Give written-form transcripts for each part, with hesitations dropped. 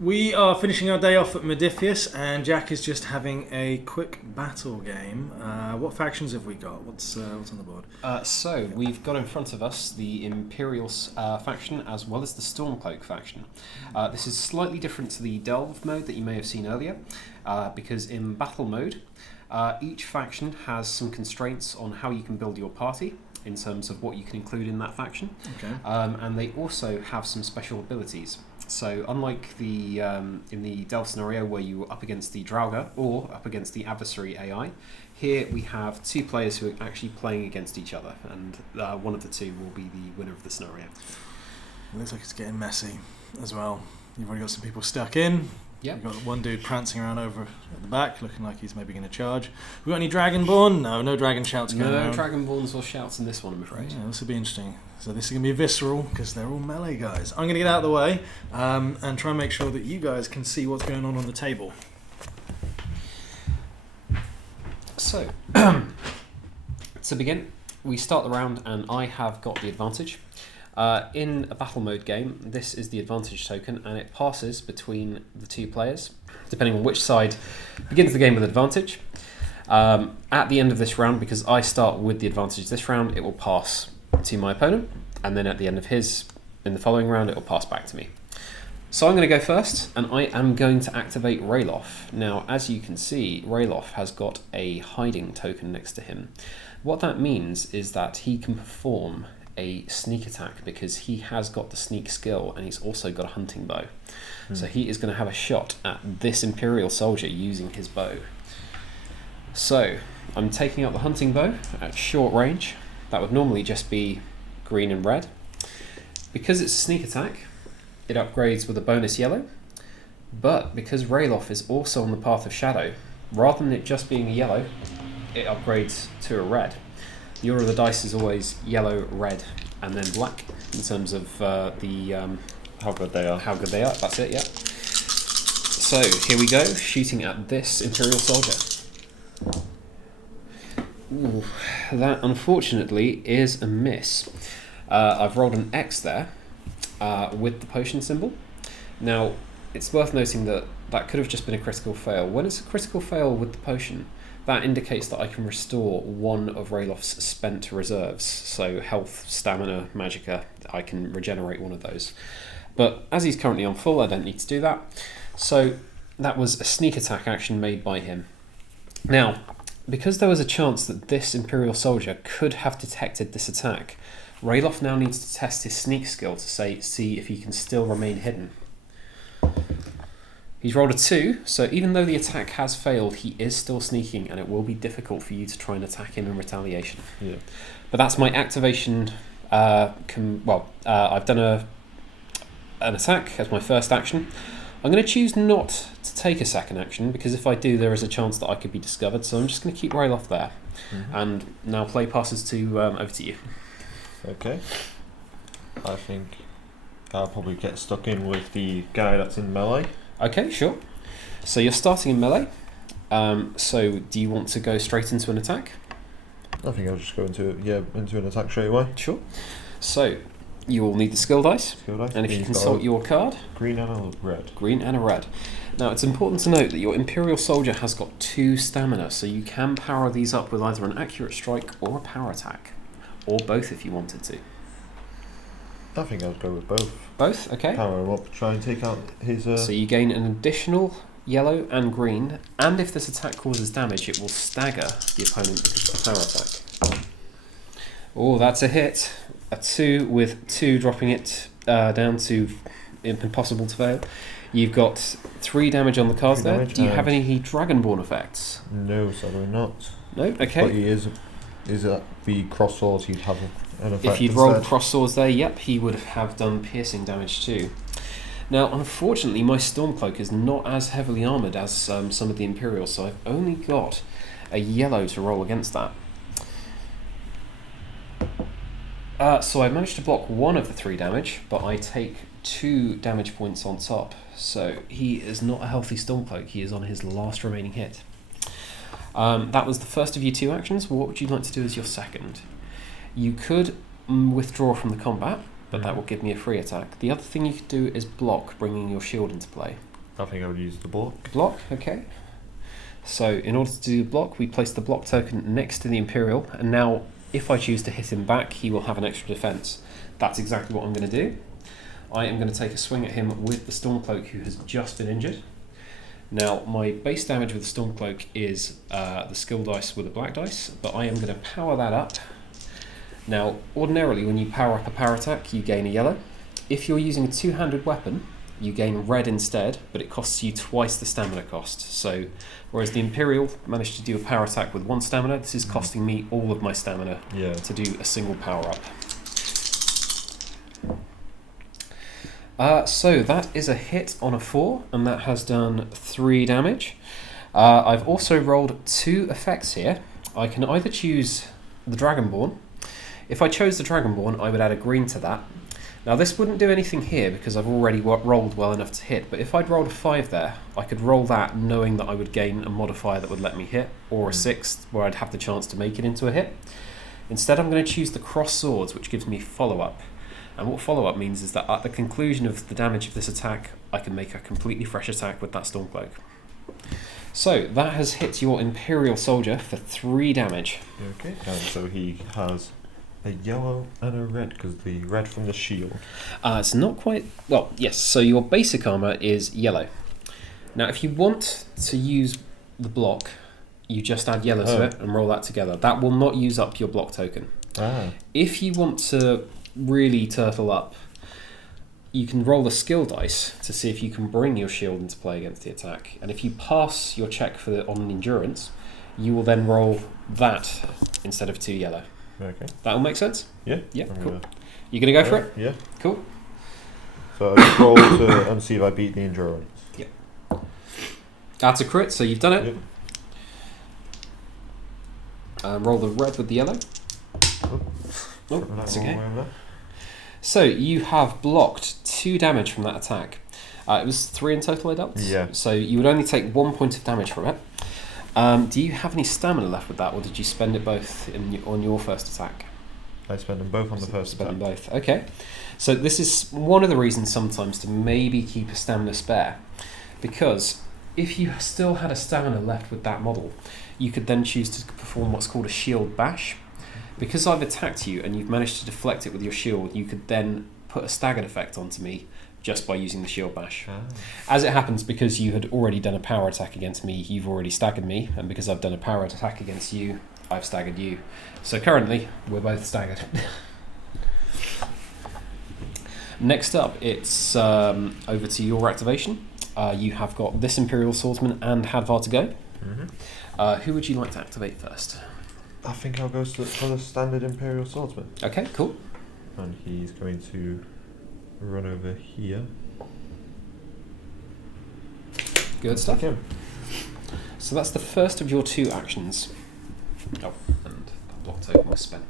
We are finishing our day off at Modiphius, and Jack is just having a quick battle game. What factions have we got? What's on the board? So we've got in front of us the Imperials faction as well as the Stormcloak faction. This is slightly different to the Delve mode that you may have seen earlier, because in battle mode, each faction has some constraints on how you can build your party in terms of what you can include in that faction. Okay. And they also have some special abilities. So unlike the in the Delve scenario where you were up against the Draugr or up against the adversary AI, here we have two players who are actually playing against each other, and one of the two will be the winner of the scenario. It looks like it's getting messy as well. You've already got some people stuck in. Yep. You've got one dude prancing around over at the back, looking like he's maybe going to charge. We got any Dragonborn? No dragon shouts going on. No Dragonborns or shouts in this one, I'm afraid. Yeah, this will be interesting. So this is going to be visceral because they're all melee guys. I'm going to get out of the way and try and make sure that you guys can see what's going on the table. So, to begin, we start the round and I have got the advantage. In a battle mode game, this is the advantage token and it passes between the two players, depending on which side begins the game with advantage. At the end of this round, because I start with the advantage this round, it will pass to my opponent, and then at the end of his, in the following round, it will pass back to me. So I'm going to go first, and I am going to activate Ralof. Now, as you can see, Ralof has got a hiding token next to him. What that means is that he can perform a sneak attack because he has got the sneak skill and he's also got a hunting bow. So he is going to have a shot at this Imperial soldier using his bow. So I'm taking out the hunting bow at short range. That would normally just be green and red. Because it's a sneak attack, it upgrades with a bonus yellow, but because Ralof is also on the path of shadow, rather than it just being a yellow, it upgrades to a red. The order of the dice is always yellow, red, and then black in terms of how good they are. How good they are. That's it. Yeah. So here we go, shooting at this Imperial soldier. Ooh, that unfortunately is a miss. I've rolled an X there with the potion symbol. Now it's worth noting that that could have just been a critical fail. When it's a critical fail with the potion, that indicates that I can restore one of Ralof's spent reserves. So health, stamina, magicka, I can regenerate one of those. But as he's currently on full, I don't need to do that. So that was a sneak attack action made by him. Now, because there was a chance that this Imperial soldier could have detected this attack, Ralof now needs to test his sneak skill to see if he can still remain hidden. He's rolled a 2, so even though the attack has failed, he is still sneaking, and it will be difficult for you to try and attack him in retaliation. Yeah. But that's my activation. I've done an attack as my first action. I'm going to choose not to take a second action, because if I do, there is a chance that I could be discovered, so I'm just going to keep Ralof there. Mm-hmm. And now play passes to over to you. Okay. I think I'll probably get stuck in with the guy that's in melee. Okay, sure. So you're starting in melee. So do you want to go straight into an attack? I think I'll just go into an attack straight away. Sure. So you will need the skill dice. Skill dice. And if you He's consult got your card, green and a red. green and a red. Now it's important to note that your Imperial soldier has got 2 stamina, so you can power these up with either an accurate strike or a power attack, or both if you wanted to. I think I'll go with both. Both, okay. Power him up, try and take out his. So you gain an additional yellow and green, and if this attack causes damage, it will stagger the opponent because of the power attack. Oh, that's a hit. A 2 with 2 dropping it down to impossible to fail. You've got 3 damage on the cards there. Do you have any Dragonborn effects? No, sadly not. No? Okay. But he is at the cross swords, he'd have an effect. If you'd rolled cross swords there, yep, he would have done piercing damage too. Now, unfortunately, my Stormcloak is not as heavily armoured as some of the Imperials, so I've only got a yellow to roll against that. So I managed to block 1 of the 3 damage, but I take 2 damage points on top. So he is not a healthy Stormcloak, he is on his last remaining hit. That was the first of your 2 actions. What would you like to do as your second? You could withdraw from the combat, but that will give me a free attack. The other thing you could do is block, bringing your shield into play. I think I would use the block. Block, okay. So in order to do block, we place the block token next to the Imperial, and now if I choose to hit him back, he will have an extra defense. That's exactly what I'm going to do. I am going to take a swing at him with the Stormcloak, who has just been injured. Now, my base damage with the Stormcloak is the skill dice with a black dice, but I am going to power that up. Now, ordinarily, when you power up a power attack, you gain a yellow. If you're using a two-handed weapon, you gain red instead, but it costs you twice the stamina cost. So, whereas the Imperial managed to do a power attack with 1 stamina, this is costing me all of my stamina to do a single power-up. So that is a hit on a 4, and that has done 3 damage. I've also rolled 2 effects here. I can either choose the Dragonborn. If I chose the Dragonborn, I would add a green to that. Now this wouldn't do anything here because I've already rolled well enough to hit, but if I'd rolled a 5 there, I could roll that knowing that I would gain a modifier that would let me hit, or a 6 where I'd have the chance to make it into a hit. Instead I'm going to choose the Cross Swords, which gives me follow-up. And what follow-up means is that at the conclusion of the damage of this attack, I can make a completely fresh attack with that Stormcloak. So, that has hit your Imperial Soldier for 3 damage. Okay. And so he has a yellow and a red, because the red from the shield. It's not quite... Well, yes, so your basic armour is yellow. Now, if you want to use the block, you just add yellow to it and roll that together. That will not use up your block token. If you want to really turtle up, you can roll the skill dice to see if you can bring your shield into play against the attack, and if you pass your check on endurance, you will then roll that instead of 2 yellow. Okay. That will make sense? Yeah. Yeah, cool. You gonna go for it? Yeah. Cool. So I just roll to and see if I beat the endurance. Yep. That's a crit, so you've done it. Yep. Roll the red with the yellow. Oh, that's okay. Over. So you have blocked 2 damage from that attack. It was 3 in total I dealt? Yeah. So you would only take 1 point of damage from it. Do you have any stamina left with that, or did you spend it both on your first attack? I spend them both on the first attack. Spend them both, okay. So this is one of the reasons sometimes to maybe keep a stamina spare, because if you still had a stamina left with that model, you could then choose to perform what's called a shield bash. Because I've attacked you and you've managed to deflect it with your shield, you could then put a staggered effect onto me just by using the shield bash. As it happens, because you had already done a power attack against me, you've already staggered me, and because I've done a power attack against you, I've staggered you. So currently, we're both staggered. Next up, it's over to your activation. You have got this Imperial Swordsman and Hadvar to go. Mm-hmm. Who would you like to activate first? I think I'll go for the standard Imperial Swordsman. Okay, cool. And he's going to run over here. Good stuff. Him. So that's the first of your 2 actions. Oh, and the block token was spent.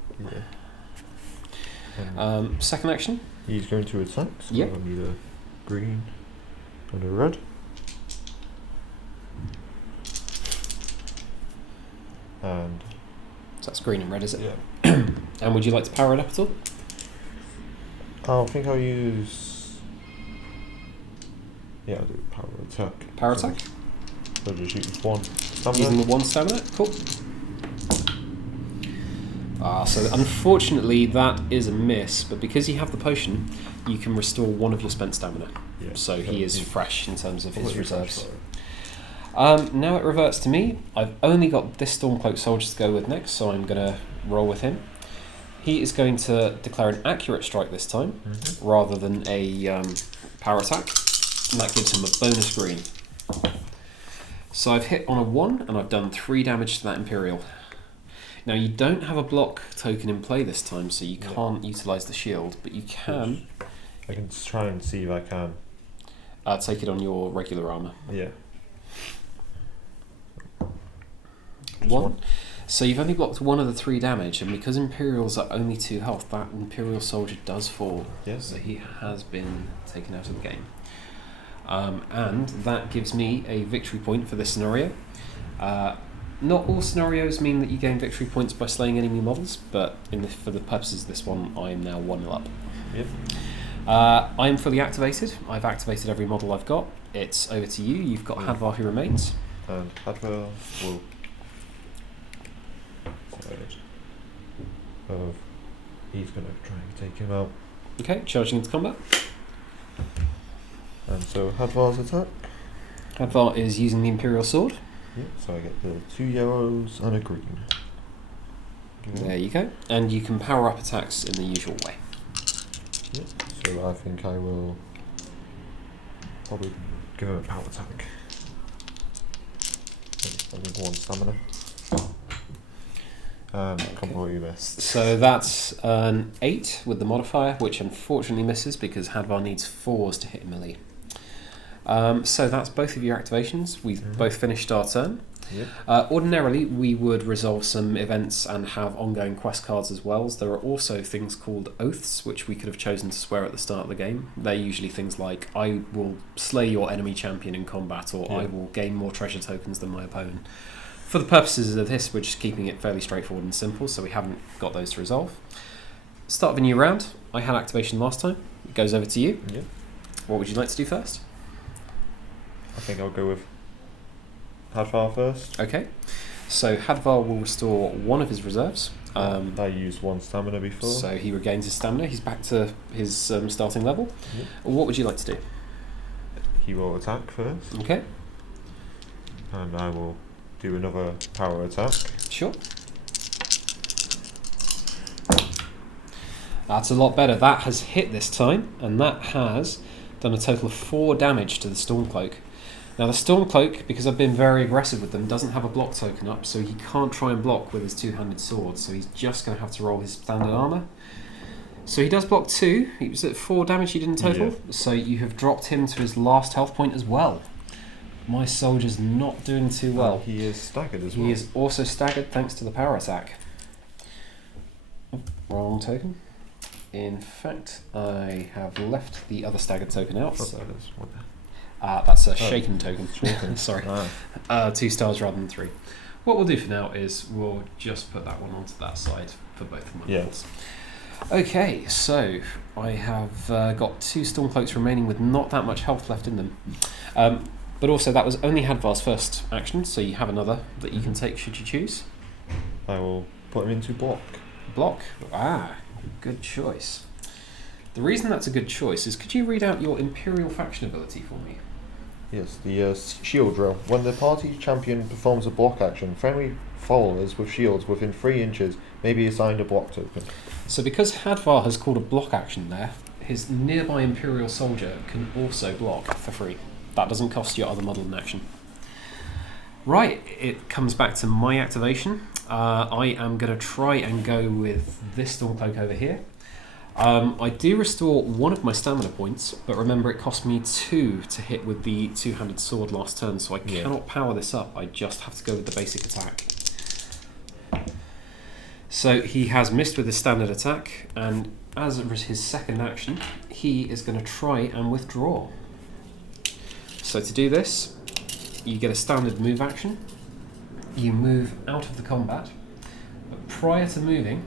Yeah. Second action? He's going to attack, so Yep. I'll need a green and a red. And So that's green and red, is it? yeah. And would you like to power it up at all? I think I'll use... Yeah, I'll do power attack. Power attack? So I'll just use 1 stamina. Using the 1 stamina? Cool. So unfortunately that is a miss, but because you have the potion, you can restore 1 of your spent stamina. Yeah. So he is fresh in terms of his Fully reserves. fresh, Now it reverts to me. I've only got this Stormcloak soldier to go with next, so I'm going to roll with him. He is going to declare an accurate strike this time, rather than a power attack, and that gives him a bonus green. So I've hit on a 1, and I've done 3 damage to that Imperial. Now you don't have a block token in play this time, so you can't utilise the shield, but you can... I can try and see if I can. Take it on your regular armour. Yeah. 1. So you've only blocked 1 of the 3 damage, and because Imperials are only 2 health, that Imperial soldier does fall. Yes. So he has been taken out of the game. And that gives me a victory point for this scenario. Not all scenarios mean that you gain victory points by slaying enemy models, but for the purposes of this one, I am now 1-0 up. Yep. I'm fully activated. I've activated every model I've got. It's over to you. You've got Hadvar who remains. And Hadvar will. He's going to try and take him out. Okay, charging into combat. And so Hadvar's attack. Hadvar is using the Imperial Sword. Yep, so I get the 2 yellows and a green. There you go. And you can power up attacks in the usual way. Yep, so I think I will probably give him a power attack. I think 1 stamina. And completely missed. So that's an 8 with the modifier, which unfortunately misses because Hadvar needs 4s to hit melee. So that's both of your activations. We've both finished our turn. Yep. Ordinarily, we would resolve some events and have ongoing quest cards as well. There are also things called oaths, which we could have chosen to swear at the start of the game. They're usually things like, I will slay your enemy champion in combat, or I will gain more treasure tokens than my opponent. For the purposes of this, we're just keeping it fairly straightforward and simple, so we haven't got those to resolve. Start of a new round. I had activation last time. It goes over to you. Yep. What would you like to do first? I think I'll go with Hadvar first. Okay. So Hadvar will restore 1 of his reserves. I used 1 stamina before. So he regains his stamina. He's back to his starting level. Yep. What would you like to do? He will attack first. Okay. And I will do another power attack. Sure. That's a lot better. That has hit this time, and that has done a total of 4 damage to the Stormcloak. Now the Stormcloak, because I've been very aggressive with them, doesn't have a block token up, so he can't try and block with his 2-handed sword, so he's just going to have to roll his standard armour. So he does block 2. He was at 4 damage he did in total, so you have dropped him to his last health point as well. My soldier's not doing too well. He is staggered as well. He is also staggered thanks to the power attack. Oh, wrong token. In fact, I have left the other staggered token out. So that's a shaken token. Sorry. 2 stars rather than 3. What we'll do for now is we'll just put that one onto that side for both of my models. Okay, so I have got 2 Stormcloaks remaining with not that much health left in them. But also that was only Hadvar's first action, so you have another that you can take should you choose. I will put him into block. Block? Good choice. The reason that's a good choice is, could you read out your Imperial faction ability for me? Yes, the shield drill. When the party champion performs a block action, friendly followers with shields within 3 inches may be assigned a block token. So because Hadvar has called a block action there, his nearby Imperial soldier can also block for free. That doesn't cost your other model in action. Right, it comes back to my activation. I am going to try and go with this Stormcloak over here. I do restore 1 of my stamina points, but remember it cost me 2 to hit with the 2-handed sword last turn, so I cannot power this up. I just have to go with the basic attack. So he has missed with his standard attack, and as his second action, he is going to try and withdraw. So to do this, you get a standard move action. You move out of the combat, but prior to moving,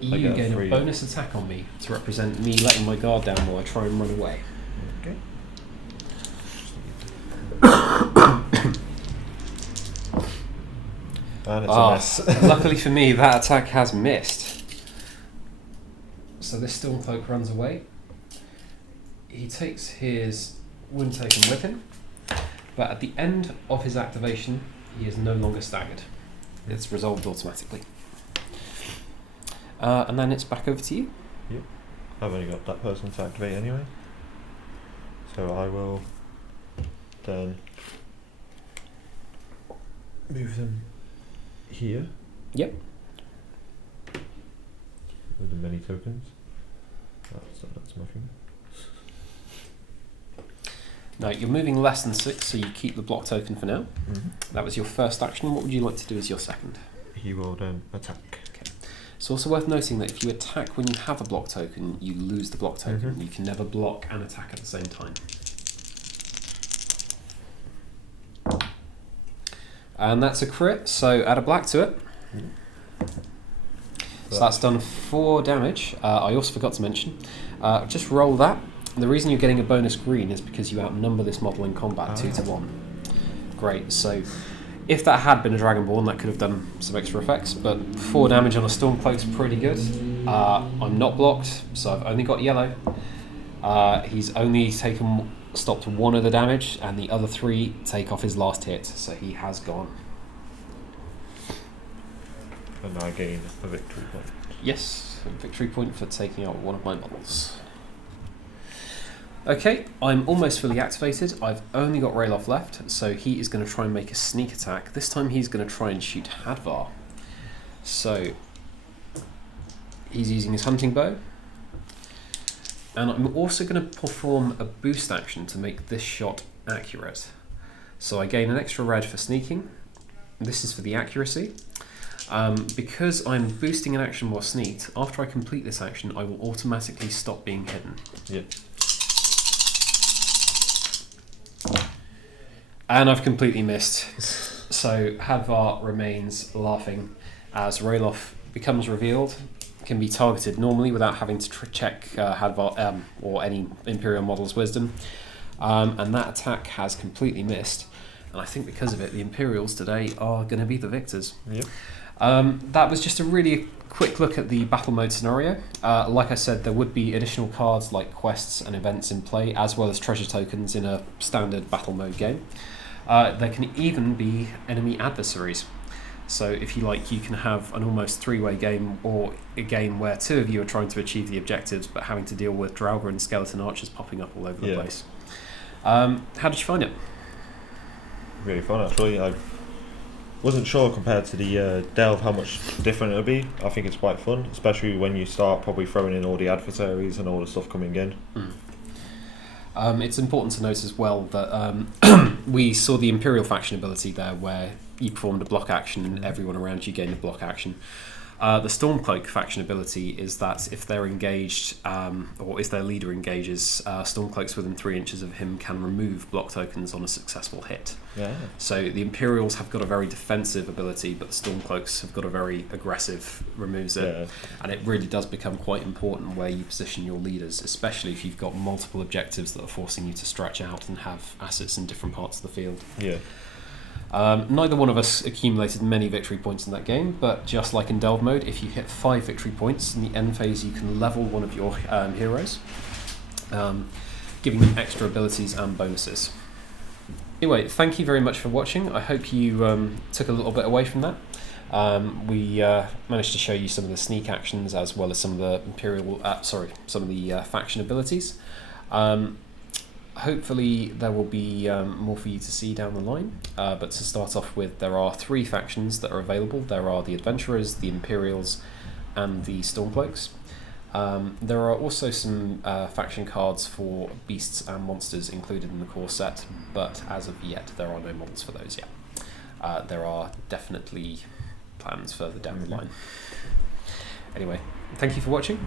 you gain a bonus attack on me to represent me letting my guard down while I try and run away. Okay. And it's a mess. Luckily for me, that attack has missed. So this Stormcloak runs away. He takes his wound token with him, but at the end of his activation, he is no longer staggered. It's resolved automatically. And then it's back over to you. Yep. I've only got that person to activate anyway. So I will then move them here. Yep. With the many tokens. That's my finger. Now you're moving less than 6, so you keep the block token for now. Mm-hmm. That was your first action. What would you like to do as your second? He will then attack. Okay. It's also worth noting that if you attack when you have a block token, you lose the block token. Mm-hmm. You can never block and attack at the same time. And that's a crit, so add a black to it. So that's done 4 damage. I also forgot to mention, Just roll that. The reason you're getting a bonus green is because you outnumber this model in combat 2 to 1. Great, so if that had been a Dragonborn, that could have done some extra effects, but 4 damage on a Stormcloak's pretty good. I'm not blocked, so I've only got yellow. He's only stopped 1 of the damage, and the other 3 take off his last hit, so he has gone. And I gain a victory point. Yes, a victory point for taking out one of my models. Okay, I'm almost fully activated. I've only got Rayloff left, so he is going to try and make a sneak attack. This time he's going to try and shoot Hadvar. So, he's using his hunting bow. And I'm also going to perform a boost action to make this shot accurate. So I gain an extra red for sneaking. This is for the accuracy. Because I'm boosting an action while sneaked, after I complete this action, I will automatically stop being hidden. Yep. And I've completely missed. So Hadvar remains laughing as Rayloff becomes revealed, can be targeted normally without having to check Hadvar or any Imperial model's wisdom. And that attack has completely missed. And I think because of it, the Imperials today are going to be the victors. Yep. That was just a really quick look at the battle mode scenario. Like I said, there would be additional cards like quests and events in play, as well as treasure tokens in a standard battle mode game. There can even be enemy adversaries. So if you like, you can have an almost 3-way game, or a game where 2 of you are trying to achieve the objectives but having to deal with Draugr and skeleton archers popping up all over the place. How did you find it? Really fun, actually. I wasn't sure compared to the Delve how much different it would be. I think it's quite fun, especially when you start probably throwing in all the adversaries and all the stuff coming in. It's important to note as well that we saw the Imperial faction ability there, where you performed a block action and everyone around you gained a block action. The Stormcloak faction ability is that if they're engaged, or if their leader engages, Stormcloaks within 3 inches of him can remove block tokens on a successful hit. Yeah. So the Imperials have got a very defensive ability, but the Stormcloaks have got a very aggressive, removes it. Yeah. And it really does become quite important where you position your leaders, especially if you've got multiple objectives that are forcing you to stretch out and have assets in different parts of the field. Yeah. Neither one of us accumulated many victory points in that game, but just like in Delve mode, if you hit 5 victory points in the end phase, you can level one of your heroes, giving them extra abilities and bonuses. Anyway, thank you very much for watching. I hope you took a little bit away from that. We managed to show you some of the sneak actions as well as some of the some of the faction abilities. Hopefully there will be more for you to see down the line, but to start off with, there are 3 factions that are available. There are the Adventurers, the Imperials, and the Stormcloaks. There are also some faction cards for beasts and monsters included in the core set, but as of yet there are no models for those yet. There are definitely plans further down the line. Anyway, thank you for watching.